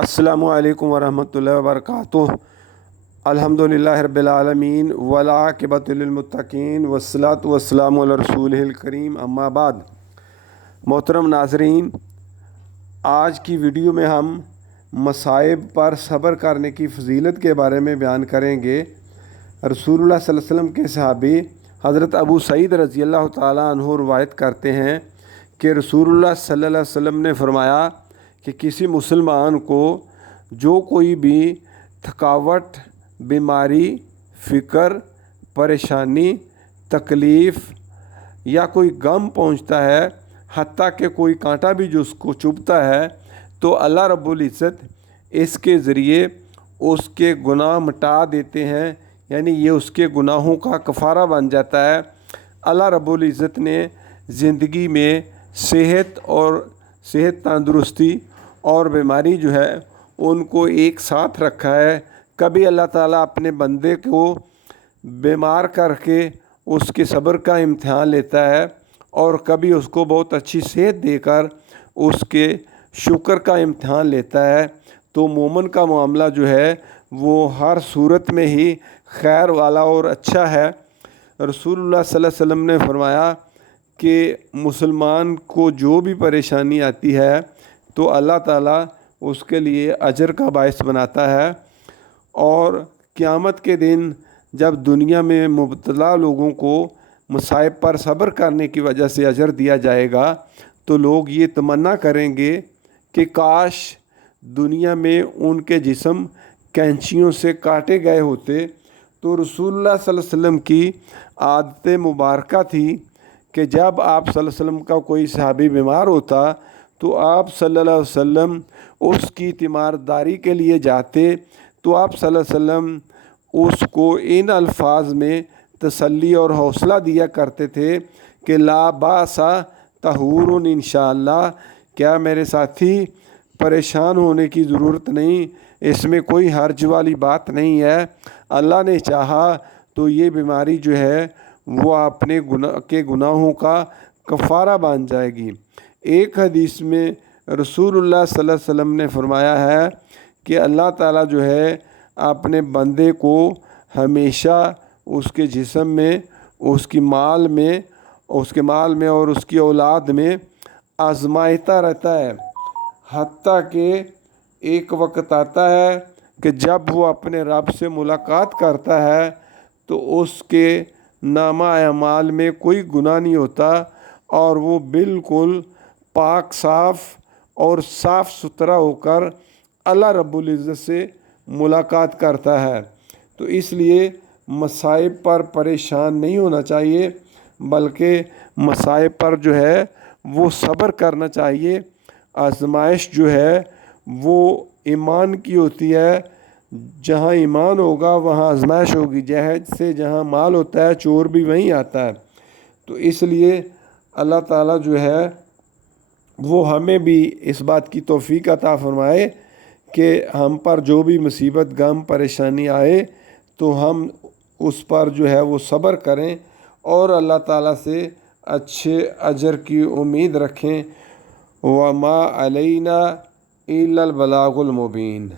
السلام علیکم ورحمۃ اللہ وبرکاتہ۔ الحمدللہ رب العالمین والعاقبۃ للمتقین والصلاۃ والسلام علی رسولہ الکریم، اما بعد۔ محترم ناظرین، آج کی ویڈیو میں ہم مصائب پر صبر کرنے کی فضیلت کے بارے میں بیان کریں گے۔ رسول اللہ صلی اللہ علیہ وسلم کے صحابی حضرت ابو سعید رضی اللہ تعالیٰ عنہ روایت کرتے ہیں کہ رسول اللہ صلی اللہ علیہ وسلم نے فرمایا کہ کسی مسلمان کو جو کوئی بھی تھکاوٹ، بیماری، فکر، پریشانی، تکلیف یا کوئی غم پہنچتا ہے، حتیٰ کہ کوئی کانٹا بھی جو اس کو چبھتا ہے، تو اللہ رب العزت اس کے ذریعے اس کے گناہ مٹا دیتے ہیں، یعنی یہ اس کے گناہوں کا کفارہ بن جاتا ہے۔ اللہ رب العزت نے زندگی میں صحت، تندرستی اور بیماری جو ہے ان کو ایک ساتھ رکھا ہے۔ کبھی اللہ تعالیٰ اپنے بندے کو بیمار کر کے اس کے صبر کا امتحان لیتا ہے، اور کبھی اس کو بہت اچھی صحت دے کر اس کے شکر کا امتحان لیتا ہے۔ تو مومن کا معاملہ جو ہے وہ ہر صورت میں ہی خیر والا اور اچھا ہے۔ رسول اللہ صلی اللہ علیہ وسلم نے فرمایا کہ مسلمان کو جو بھی پریشانی آتی ہے تو اللہ تعالیٰ اس کے لیے اجر کا باعث بناتا ہے، اور قیامت کے دن جب دنیا میں مبتلا لوگوں کو مصائب پر صبر کرنے کی وجہ سے اجر دیا جائے گا تو لوگ یہ تمنا کریں گے کہ کاش دنیا میں ان کے جسم کینچیوں سے کاٹے گئے ہوتے۔ تو رسول اللہ صلی اللہ علیہ وسلم کی عادت مبارکہ تھی کہ جب آپ صلی اللہ علیہ وسلم کا کوئی صحابی بیمار ہوتا تو آپ صلی اللہ علیہ وسلم اس کی تیمارداری کے لیے جاتے، تو آپ صلی اللہ علیہ وسلم اس کو ان الفاظ میں تسلی اور حوصلہ دیا کرتے تھے کہ لا باس طہور انشاءاللہ، کیا میرے ساتھی پریشان ہونے کی ضرورت نہیں، اس میں کوئی حرج والی بات نہیں ہے، اللہ نے چاہا تو یہ بیماری جو ہے وہ اپنے گناہوں کا کفارہ بن جائے گی۔ ایک حدیث میں رسول اللہ صلی اللہ علیہ وسلم نے فرمایا ہے کہ اللہ تعالیٰ جو ہے اپنے بندے کو ہمیشہ اس کے جسم میں، اس کے مال میں اور اس کی اولاد میں آزمائتا رہتا ہے، حتیٰ کہ ایک وقت آتا ہے کہ جب وہ اپنے رب سے ملاقات کرتا ہے تو اس کے نامہ اعمال میں کوئی گناہ نہیں ہوتا، اور وہ بالکل پاک صاف اور صاف ستھرا ہو کر اللہ رب العزت سے ملاقات کرتا ہے۔ تو اس لیے مصائب پر پریشان نہیں ہونا چاہیے، بلکہ مصائب پر جو ہے وہ صبر کرنا چاہیے۔ آزمائش جو ہے وہ ایمان کی ہوتی ہے، جہاں ایمان ہوگا وہاں آزمائش ہوگی، جیسے جہاں مال ہوتا ہے چور بھی وہیں آتا ہے۔ تو اس لیے اللہ تعالیٰ جو ہے وہ ہمیں بھی اس بات کی توفیق عطا فرمائے کہ ہم پر جو بھی مصیبت، غم، پریشانی آئے تو ہم اس پر جو ہے وہ صبر کریں اور اللہ تعالیٰ سے اچھے اجر کی امید رکھیں۔ وَمَا عَلَيْنَا إِلَّا الْبَلَاغُ الْمُبِينُ۔